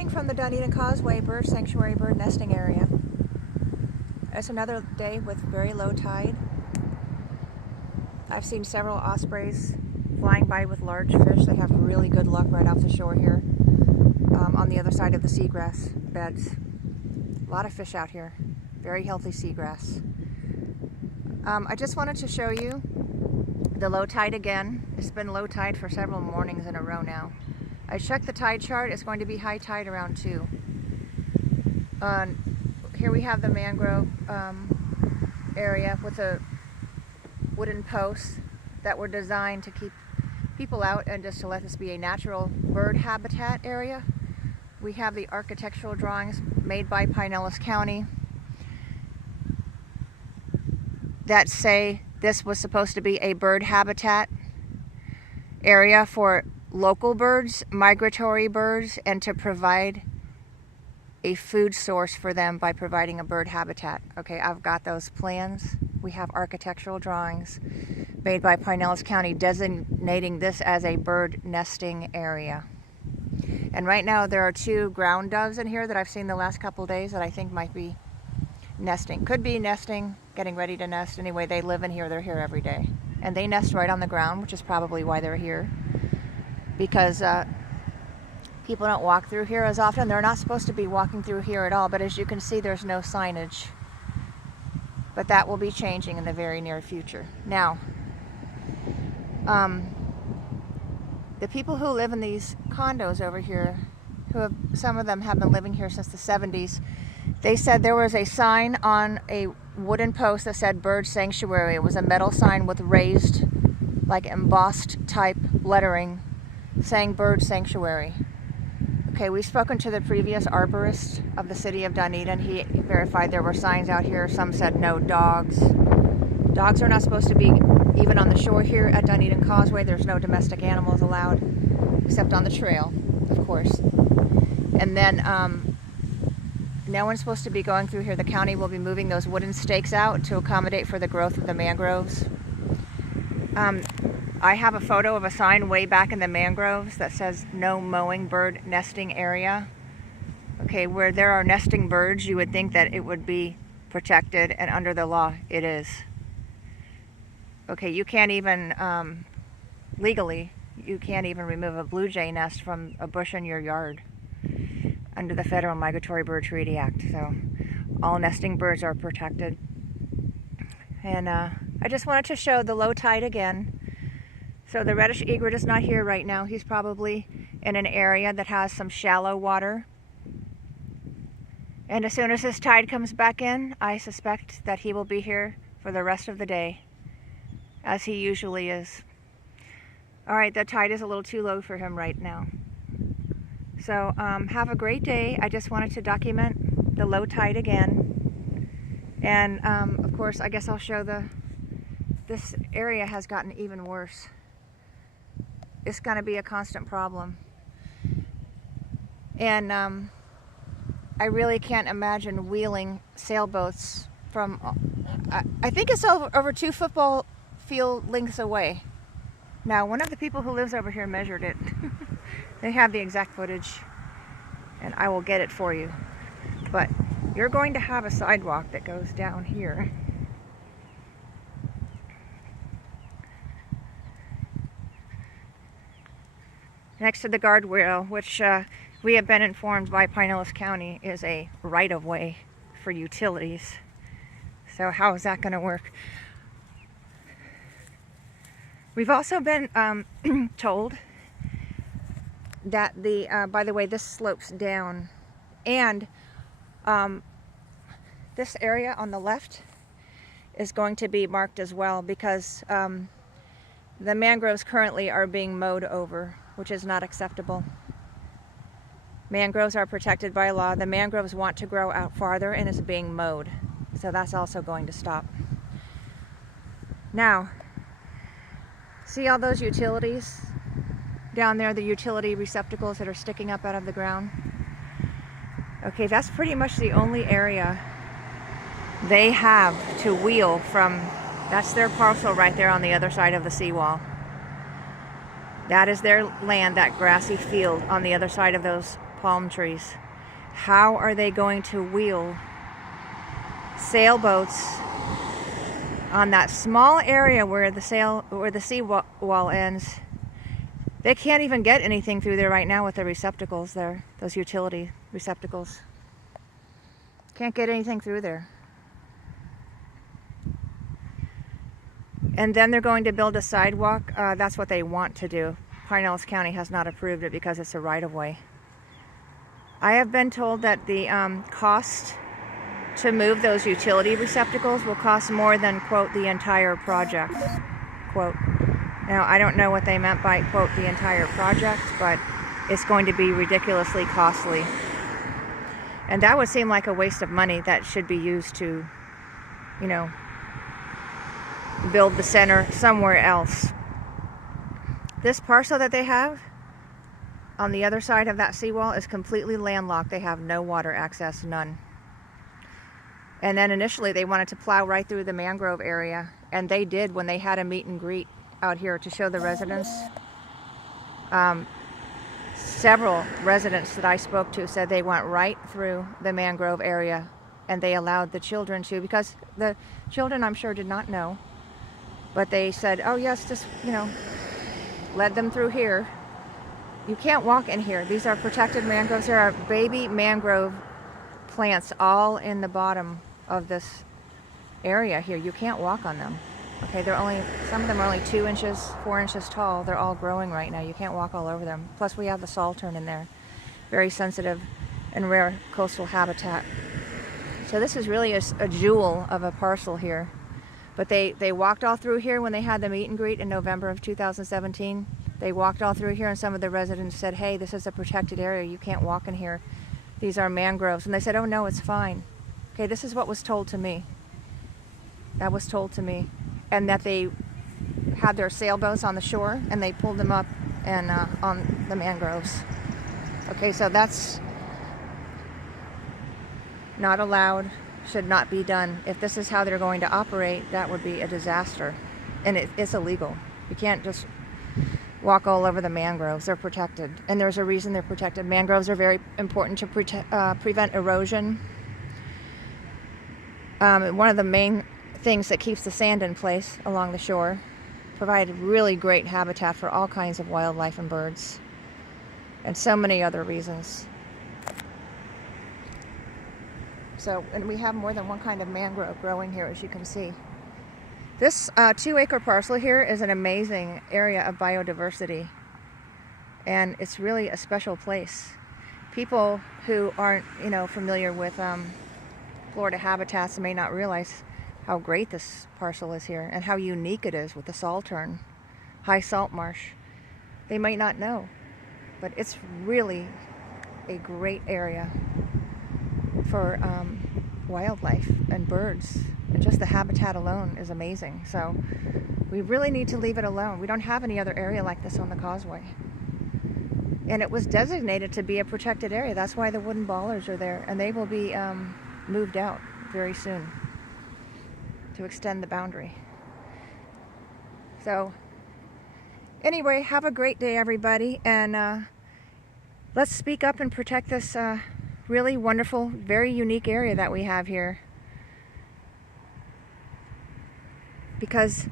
morning from the Dunedin Causeway Bird Sanctuary bird nesting area. It's another day with very low tide. I've seen several ospreys flying by with large fish. They have really good luck right off the shore here on the other side of the seagrass beds. A lot of fish out here. Very healthy seagrass. I just wanted to show you the low tide again. It's been low tide for several mornings in a row now. I checked the tide chart. It's going to be high tide around 2. Here we have the mangrove area with a wooden posts that were designed to keep people out and just to let this be a natural bird habitat area. We have the architectural drawings made by Pinellas County that say this was supposed to be a bird habitat area for local birds, migratory birds, and to provide a food source for them by providing a bird habitat. Okay, I've got those plans. We have architectural drawings made by Pinellas County designating this as a bird nesting area. And right now there are 2 ground doves in here that I've seen the last couple days that I think might be nesting. Could be nesting, getting ready to nest. Anyway, they live in here. They're here every day. And they nest right on the ground, which is probably why they're here. Because people don't walk through here as often. They're not supposed to be walking through here at all, but as you can see, there's no signage. But that will be changing in the very near future. Now, the people who live in these condos over here, some of them have been living here since the 70s, they said there was a sign on a wooden post that said bird sanctuary. It was a metal sign with raised, like embossed type lettering saying bird sanctuary. Okay, we've spoken to the previous arborist of the city of Dunedin. He verified there were signs out here. Some said no dogs. Dogs are not supposed to be even on the shore here at Dunedin Causeway. There's no domestic animals allowed, except on the trail, of course. And then no one's supposed to be going through here. The county will be moving those wooden stakes out to accommodate for the growth of the mangroves. I have a photo of a sign way back in the mangroves that says no mowing bird nesting area. Okay, where there are nesting birds, you would think that it would be protected, and under the law, it is. Okay, you can't even, legally, you can't even remove a blue jay nest from a bush in your yard under the Federal Migratory Bird Treaty Act. So all nesting birds are protected. And I just wanted to show the low tide again. So the reddish egret is not here right now. He's probably in an area that has some shallow water. And as soon as this tide comes back in, I suspect that he will be here for the rest of the day, as he usually is. All right, the tide is a little too low for him right now. So have a great day. I just wanted to document the low tide again. And of course, I guess I'll show this area has gotten even worse. It's going to be a constant problem. And I really can't imagine wheeling sailboats from, I think it's over 2 football field lengths away. Now, one of the people who lives over here measured it. They have the exact footage, and I will get it for you. But you're going to have a sidewalk that goes down here. Next to the guardrail, which we have been informed by Pinellas County is a right-of-way for utilities. So how is that going to work? We've also been told that by the way, this slopes down, and this area on the left is going to be marked as well, because the mangroves currently are being mowed over, which is not acceptable. Mangroves are protected by law. The mangroves want to grow out farther and is being mowed. So that's also going to stop. Now, see all those utilities down there, the utility receptacles that are sticking up out of the ground? Okay, that's pretty much the only area they have to wheel from. That's their parcel right there on the other side of the seawall. That is their land, that grassy field on the other side of those palm trees. How are they going to wheel sailboats on that small area where the seawall ends? They can't even get anything through there right now with the receptacles there, those utility receptacles. Can't get anything through there. And then they're going to build a sidewalk. That's what they want to do. Pinellas County has not approved it because it's a right-of-way. I have been told that the cost to move those utility receptacles will cost more than, quote, the entire project, quote. Now, I don't know what they meant by, quote, the entire project, but it's going to be ridiculously costly. And that would seem like a waste of money that should be used to, you know, build the center somewhere else. This parcel that they have on the other side of that seawall is completely landlocked. They have no water access, none. And then initially they wanted to plow right through the mangrove area, and they did when they had a meet and greet out here to show the residents. Several residents that I spoke to said they went right through the mangrove area, and they allowed the children to, because the children, I'm sure, did not know, but they said, oh yes, just, you know, led them through here. You can't walk in here. These are protected mangroves. There are baby mangrove plants all in the bottom of this area here. You can't walk on them. Okay, some of them are only 2 inches, 4 inches tall. They're all growing right now. You can't walk all over them. Plus we have the saltern in there. Very sensitive and rare coastal habitat. So this is really a jewel of a parcel here. But they walked all through here when they had the meet and greet in November of 2017. They walked all through here, and some of the residents said, hey, this is a protected area. You can't walk in here. These are mangroves. And they said, oh no, it's fine. Okay, this is what was told to me. That was told to me. And that they had their sailboats on the shore, and they pulled them up and on the mangroves. Okay, so that's not allowed, should not be done. If this is how they're going to operate, that would be a disaster. And it's illegal. You can't just walk all over the mangroves. They're protected, and there's a reason they're protected. Mangroves are very important to prevent erosion. One of the main things that keeps the sand in place along the shore, provide really great habitat for all kinds of wildlife and birds, and so many other reasons. So, and we have more than one kind of mangrove growing here, as you can see. This 2-acre parcel here is an amazing area of biodiversity, and it's really a special place. People who aren't, you know, familiar with Florida habitats may not realize how great this parcel is here and how unique it is with the saltern, high salt marsh. They might not know, but it's really a great area for wildlife and birds, and just the habitat alone is amazing. So we really need to leave it alone. We don't have any other area like this on the Causeway, and it was designated to be a protected area. That's why the wooden ballers are there, and they will be moved out very soon to extend the boundary. So anyway, have a great day, everybody, and let's speak up and protect this really wonderful, very unique area that we have here, because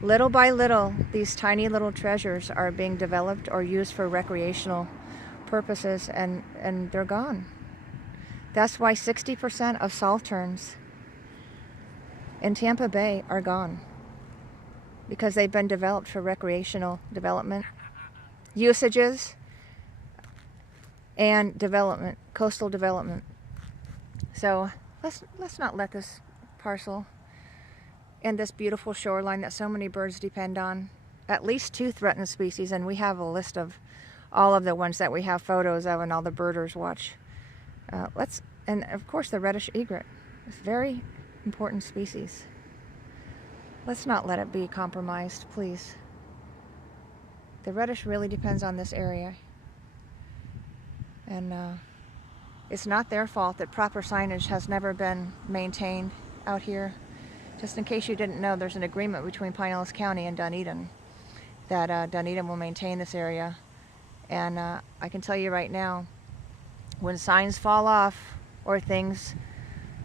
little by little these tiny little treasures are being developed or used for recreational purposes, and they're gone. That's why 60% of salterns in Tampa Bay are gone, because they've been developed for recreational development, usages, and development, coastal development. So let's not let this parcel and this beautiful shoreline that so many birds depend on, at least 2 threatened species, and we have a list of all of the ones that we have photos of and all the birders watch. And of course the reddish egret, it's a very important species. Let's not let it be compromised, please. The reddish really depends on this area. And it's not their fault that proper signage has never been maintained out here. Just in case you didn't know, there's an agreement between Pinellas County and Dunedin that Dunedin will maintain this area. And I can tell you right now, when signs fall off or things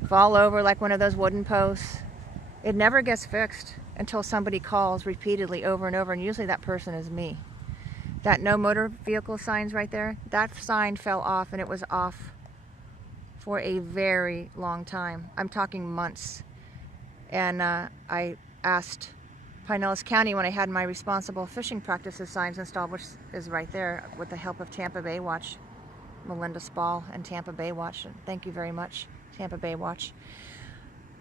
fall over like one of those wooden posts, it never gets fixed until somebody calls repeatedly over and over, and usually that person is me. That no motor vehicle sign's right there, that sign fell off, and it was off for a very long time. I'm talking months. And I asked Pinellas County when I had my responsible fishing practices signs installed, which is right there, with the help of Tampa Bay Watch, Melinda Spall and Tampa Bay Watch. Thank you very much, Tampa Bay Watch.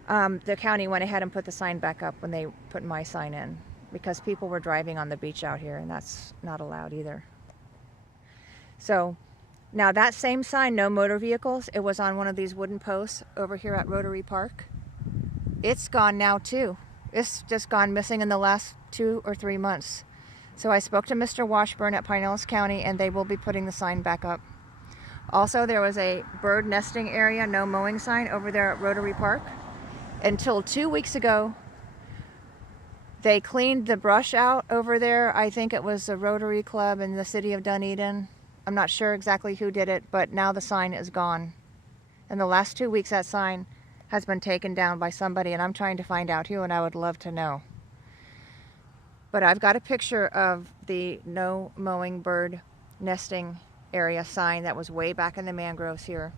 The county went ahead and put the sign back up when they put my sign in, because people were driving on the beach out here, and that's not allowed either. So now that same sign, no motor vehicles, it was on one of these wooden posts over here at Rotary Park. It's gone now too. It's just gone missing in the last 2 or 3 months. So I spoke to Mr. Washburn at Pinellas County, and they will be putting the sign back up. Also, there was a bird nesting area, no mowing sign over there at Rotary Park. Until 2 weeks ago, they cleaned the brush out over there. I think it was the Rotary Club in the city of Dunedin. I'm not sure exactly who did it, but now the sign is gone. In the last 2 weeks, that sign has been taken down by somebody, and I'm trying to find out who, and I would love to know. But I've got a picture of the no mowing bird nesting area sign that was way back in the mangroves here,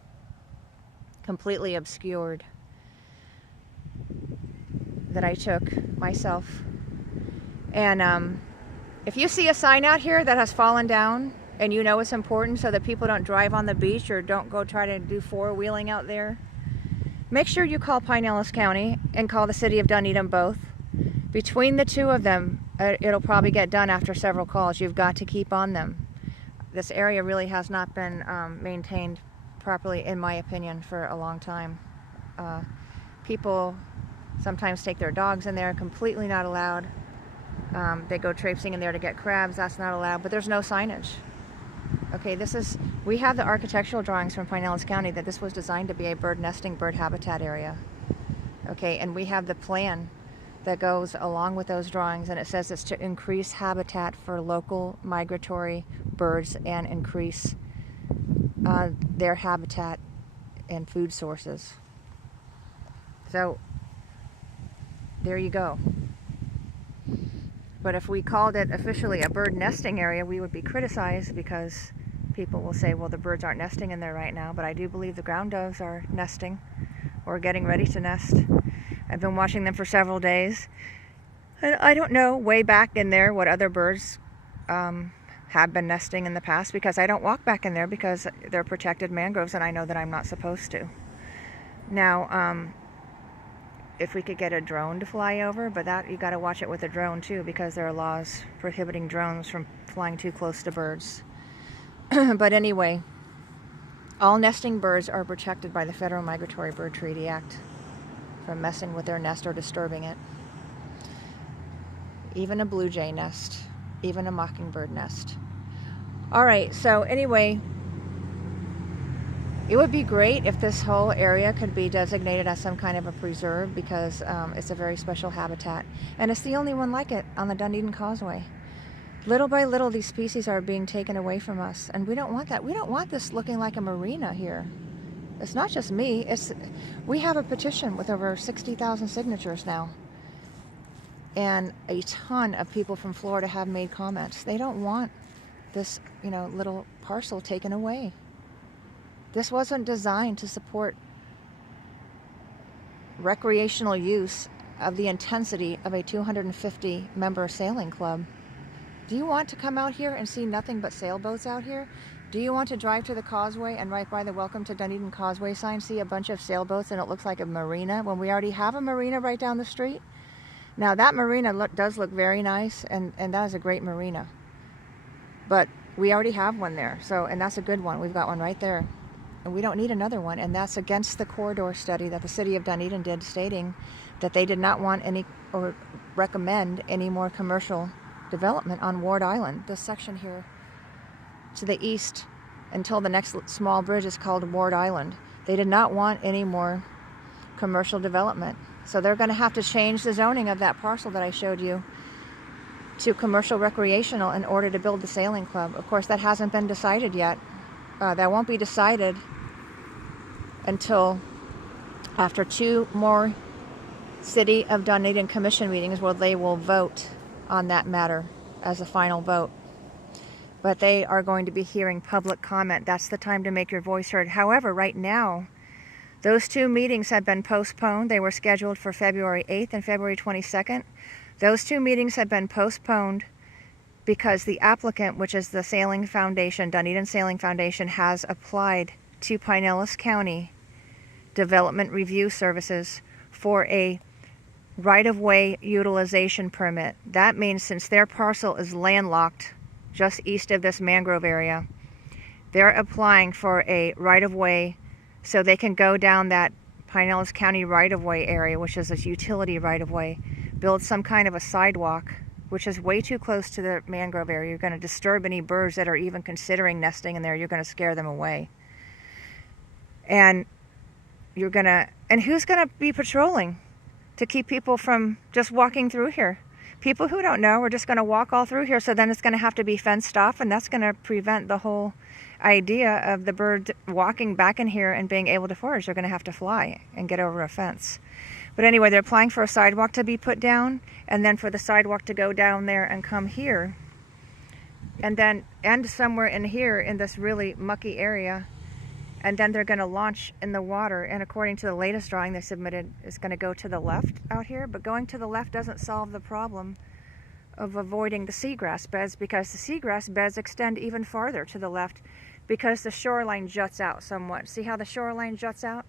completely obscured, that I took myself. And if you see a sign out here that has fallen down and you know it's important so that people don't drive on the beach or don't go try to do four-wheeling out there, make sure you call Pinellas County and call the city of Dunedin both. Between the two of them, it'll probably get done after several calls. You've got to keep on them. This area really has not been maintained properly, in my opinion, for a long time. People sometimes take their dogs in there, completely not allowed. They go traipsing in there to get crabs, that's not allowed, but there's no signage. Okay, we have the architectural drawings from Pinellas County that this was designed to be a bird nesting, bird habitat area. Okay, and we have the plan that goes along with those drawings, and it says it's to increase habitat for local migratory birds and increase their habitat and food sources. So there you go. But if we called it officially a bird nesting area, we would be criticized, because people will say, well, the birds aren't nesting in there right now. But I do believe the ground doves are nesting or getting ready to nest. I've been watching them for several days. And I don't know way back in there what other birds have been nesting in the past, because I don't walk back in there because they're protected mangroves, and I know that I'm not supposed to. Now, if we could get a drone to fly over, but that you got to watch it with a drone too, because there are laws prohibiting drones from flying too close to birds. But anyway, all nesting birds are protected by the Federal Migratory Bird Treaty Act from messing with their nest or disturbing it. Even a blue jay nest, even a mockingbird nest. All right, so anyway, it would be great if this whole area could be designated as some kind of a preserve, because it's a very special habitat, and it's the only one like it on the Dunedin Causeway. Little by little, these species are being taken away from us, and we don't want that. We don't want this looking like a marina here. It's not just me. We have a petition with over 60,000 signatures now, and a ton of people from Florida have made comments. They don't want this, little parcel taken away. This wasn't designed to support recreational use of the intensity of a 250-member sailing club. Do you want to come out here and see nothing but sailboats out here? Do you want to drive to the Causeway and right by the Welcome to Dunedin Causeway sign see a bunch of sailboats and it looks like a marina when we already have a marina right down the street? Now that marina does look very nice, and that is a great marina. But we already have one there, and that's a good one. We've got one right there. And we don't need another one, and that's against the corridor study that the city of Dunedin did, stating that they did not want any or recommend any more commercial development on Ward Island, this section here to the east, until the next small bridge is called Ward Island. They did not want any more commercial development. So they're going to have to change the zoning of that parcel that I showed you to commercial recreational in order to build the sailing club. Of course, that hasn't been decided yet. That won't be decided until after 2 more City of Dunedin Commission meetings where they will vote on that matter as a final vote. But they are going to be hearing public comment. That's the time to make your voice heard. However, right now, those 2 meetings have been postponed. They were scheduled for February 8th and February 22nd. Those 2 meetings have been postponed because the applicant, which is the Sailing Foundation, Dunedin Sailing Foundation, has applied to Pinellas County Development Review Services for a right-of-way utilization permit. That means since their parcel is landlocked just east of this mangrove area, they're applying for a right-of-way so they can go down that Pinellas County right-of-way area, which is a utility right-of-way, build some kind of a sidewalk, which is way too close to the mangrove area. You're going to disturb any birds that are even considering nesting in there. You're going to scare them away. And who's going to be patrolling to keep people from just walking through here? People who don't know are just going to walk all through here, so then it's going to have to be fenced off, and that's going to prevent the whole idea of the bird walking back in here and being able to forage. They're going to have to fly and get over a fence. But anyway, they're applying for a sidewalk to be put down, and then for the sidewalk to go down there and come here, and then end somewhere in here in this really mucky area. And then they're going to launch in the water, and according to the latest drawing they submitted, it's going to go to the left out here. But going to the left doesn't solve the problem of avoiding the seagrass beds, because the seagrass beds extend even farther to the left because the shoreline juts out somewhat. See how the shoreline juts out?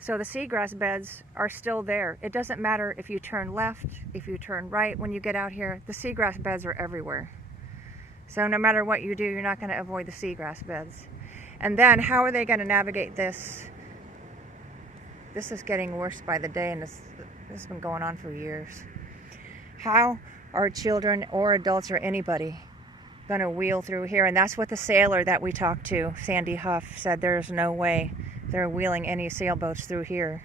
So the seagrass beds are still there. It doesn't matter if you turn left, if you turn right when you get out here. The seagrass beds are everywhere. So no matter what you do, you're not going to avoid the seagrass beds. And then how are they going to navigate this? This is getting worse by the day, and this has been going on for years. How are children or adults or anybody going to wheel through here? And that's what the sailor that we talked to, Sandy Huff, said there's no way they're wheeling any sailboats through here.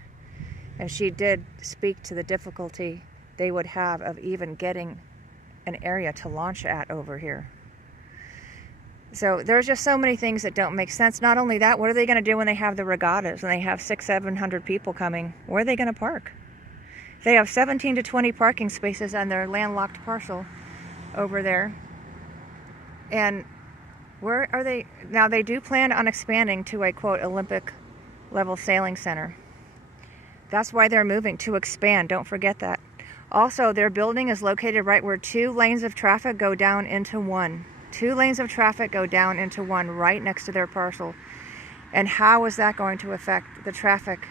And she did speak to the difficulty they would have of even getting an area to launch at over here. So there's just so many things that don't make sense. Not only that, what are they going to do when they have the regattas and they have 600-700 people coming? Where are they going to park? They have 17 to 20 parking spaces on their landlocked parcel over there. And where are they? Now they do plan on expanding to a, quote, Olympic level sailing center. That's why they're moving, to expand. Don't forget that. Also, their building is located right where 2 lanes of traffic go down into one. 2 lanes of traffic go down into one right next to their parcel. And how is that going to affect the traffic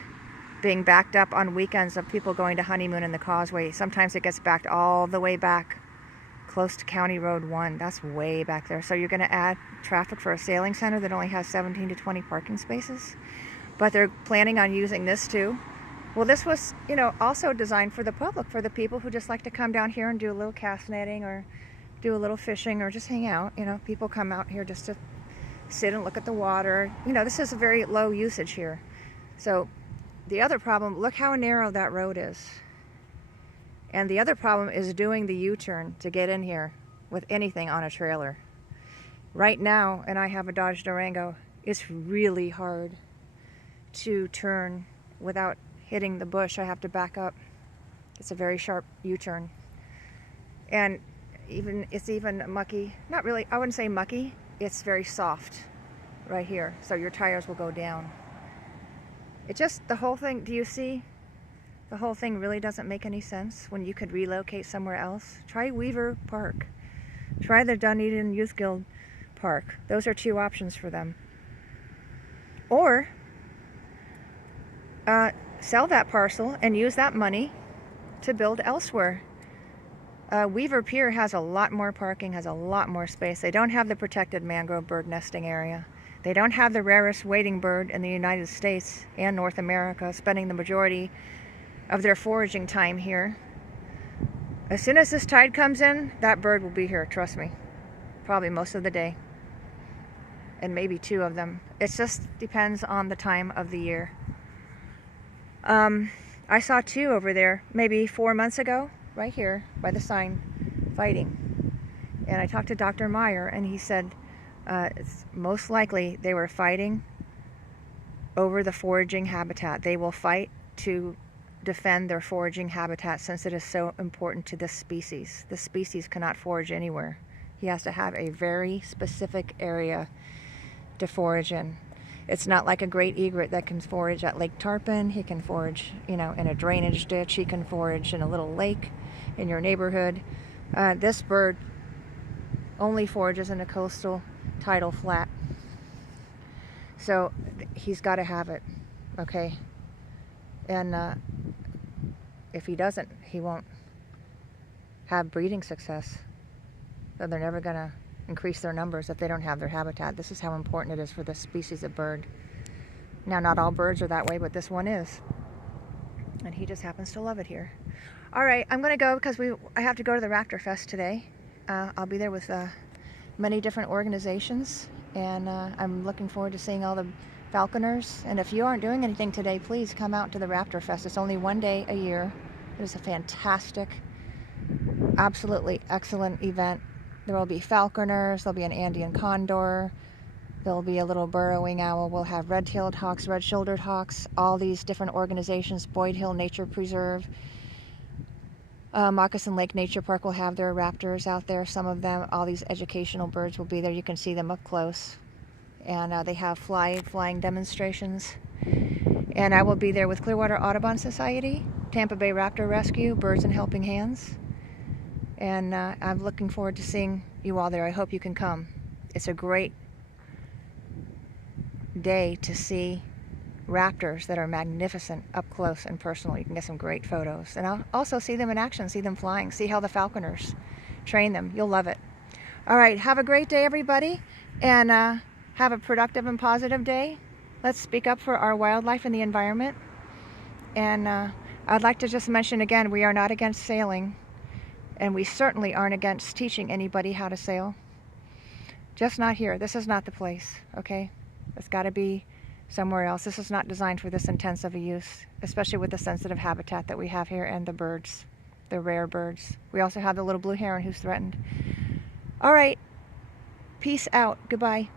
being backed up on weekends of people going to honeymoon in the Causeway? Sometimes it gets backed all the way back close to County Road 1. That's way back there. So you're going to add traffic for a sailing center that only has 17 to 20 parking spaces? But they're planning on using this too. Well, this was, also designed for the public, for the people who just like to come down here and do a little cast netting or do a little fishing or just hang out. People come out here just to sit and look at the water. This is a very low usage here. So the other problem, look how narrow that road is. And the other problem is doing the U-turn to get in here with anything on a trailer. Right now, and I have a Dodge Durango, it's really hard to turn without hitting the bush. I have to back up. It's a very sharp U-turn. And it's even mucky. Not really, I wouldn't say mucky. It's very soft right here. So your tires will go down. The whole thing, do you see? The whole thing really doesn't make any sense when you could relocate somewhere else. Try Weaver Park. Try the Dunedin Youth Guild Park. Those are 2 options for them. Or sell that parcel and use that money to build elsewhere. Weaver Pier has a lot more parking, has a lot more space. They don't have the protected mangrove bird nesting area. They don't have the rarest wading bird in the United States and North America, spending the majority of their foraging time here. As soon as this tide comes in, that bird will be here, trust me. Probably most of the day. And maybe 2 of them. It just depends on the time of the year. I saw 2 over there maybe 4 months ago, right here by the sign, fighting. And I talked to Dr. Meyer, and he said It's most likely they were fighting over the foraging habitat. They will fight to defend their foraging habitat since it is so important to this species. This species cannot forage anywhere. He has to have a very specific area to forage in. It's not like a great egret that can forage at Lake Tarpon. He can forage, in a drainage ditch. He can forage in a little lake in your neighborhood. This bird only forages in a coastal tidal flat. So he's got to have it, okay? And if he doesn't, he won't have breeding success. So they're never going to increase their numbers if they don't have their habitat. This is how important it is for this species of bird. Now, not all birds are that way, but this one is. And he just happens to love it here. All right, I'm going to go because I have to go to the Raptor Fest today. I'll be there with many different organizations, and I'm looking forward to seeing all the falconers. And if you aren't doing anything today, please come out to the Raptor Fest. It's only one day a year. It is a fantastic, absolutely excellent event. There will be falconers, there'll be an Andean condor, there'll be a little burrowing owl, we'll have red-tailed hawks, red-shouldered hawks, all these different organizations. Boyd Hill Nature Preserve, Moccasin Lake Nature Park will have their raptors out there, some of them. All these educational birds will be there. You can see them up close. And they have flying demonstrations. And I will be there with Clearwater Audubon Society, Tampa Bay Raptor Rescue, Birds in Helping Hands. And I'm looking forward to seeing you all there. I hope you can come. It's a great day to see raptors that are magnificent up close and personal. You can get some great photos. And I'll also see them in action, see them flying, see how the falconers train them. You'll love it. All right, have a great day, everybody, and have a productive and positive day. Let's speak up for our wildlife and the environment. And I'd like to just mention again, we are not against sailing, and we certainly aren't against teaching anybody how to sail. Just not here. This is not the place, okay? It's got to be somewhere else. This is not designed for this intensive a use, especially with the sensitive habitat that we have here and the birds, the rare birds. We also have the little blue heron who's threatened. All right. Peace out. Goodbye.